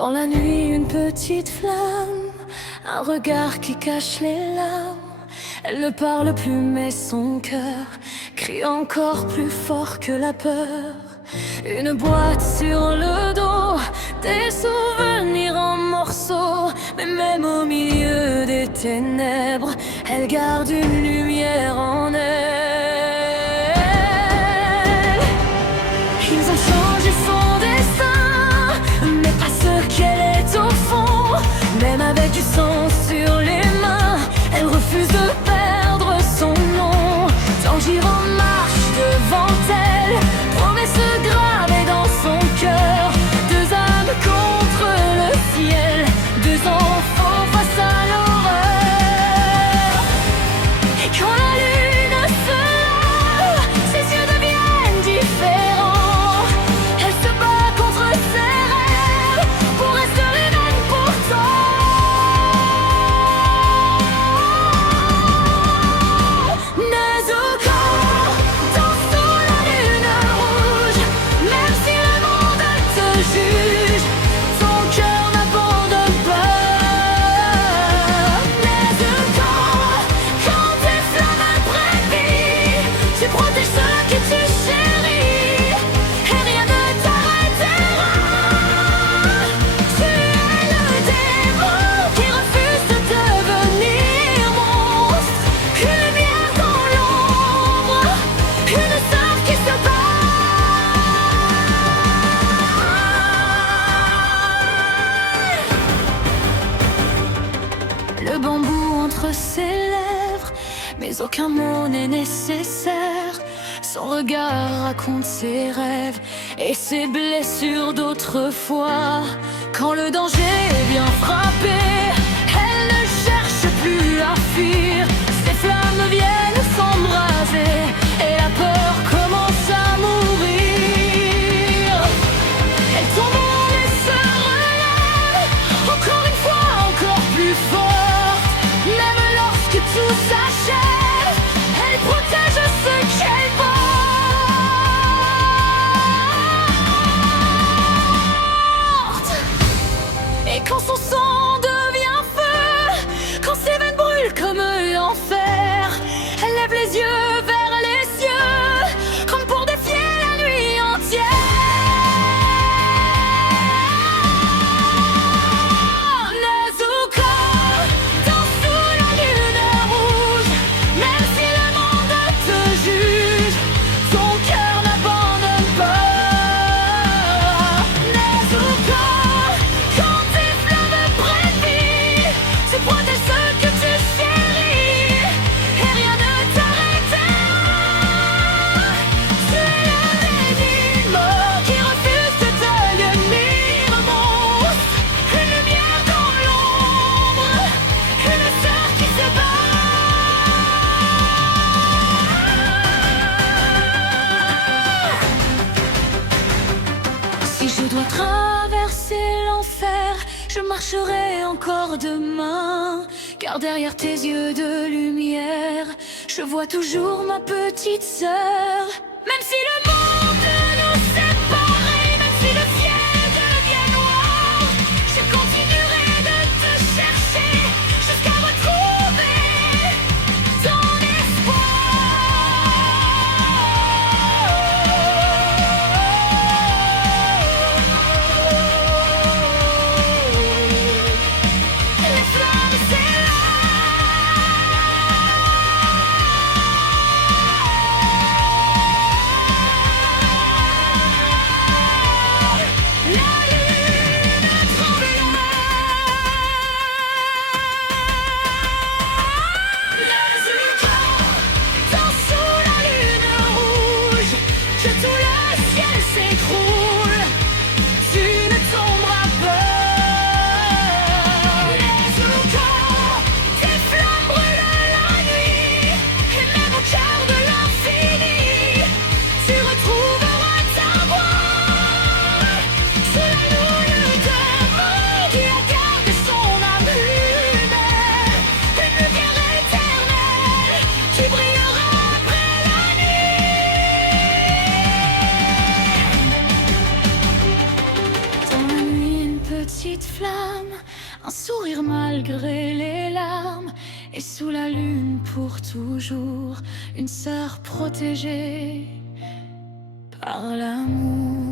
Dans la nuit, une petite flamme, un regard qui cache les larmes. Elle ne parle plus mais son cœur crie encore plus fort que la peur. Une boîte sur le dos, des souvenirs en morceaux. Mais même au milieu des ténèbres, elle garde une lumière en elle. Ils ont changé son destin, mais pas ce qu'elle est au fond. Même avec du sang sur les mains, elle refuse de perdre son nom. Tangier en marche devant elle, promesse gravée dans son cœur. Deux âmes contre le ciel, deux enfants face à l'horreur. Et quand la lune se lève, ses yeux deviennent différents. Elle se bat contre ses rêves pour rester humaine pourtant. Le bambou entre ses lèvres, mais aucun mot n'est nécessaire. Son regard raconte ses rêves et ses blessures d'autrefois. Quand le danger vient frapper, elle ne cherche plus à fuir. Ses flammes viennent s'embraser et la peur commence à mourir. Elle tombe et se relève, encore une fois, encore plus fort. Même lorsque tout s'achève, elle protège ce qu'elle porte. Et quand son sang devient feu, quand ses veines brûlent comme l'enfer, elle lève les yeux vers les cieux, comme pour défier la nuit entière. Si je dois traverser l'enfer, je marcherai encore demain. Car derrière tes yeux de lumière, je vois toujours ma petite sœur. Même si le monde nous sépare, même si le ciel devient noir, je continuerai de te chercher jusqu'à retrouver ton espoir. un sourire malgré les larmes, et sous la lune pour toujours, une sœur protégée par l'amour.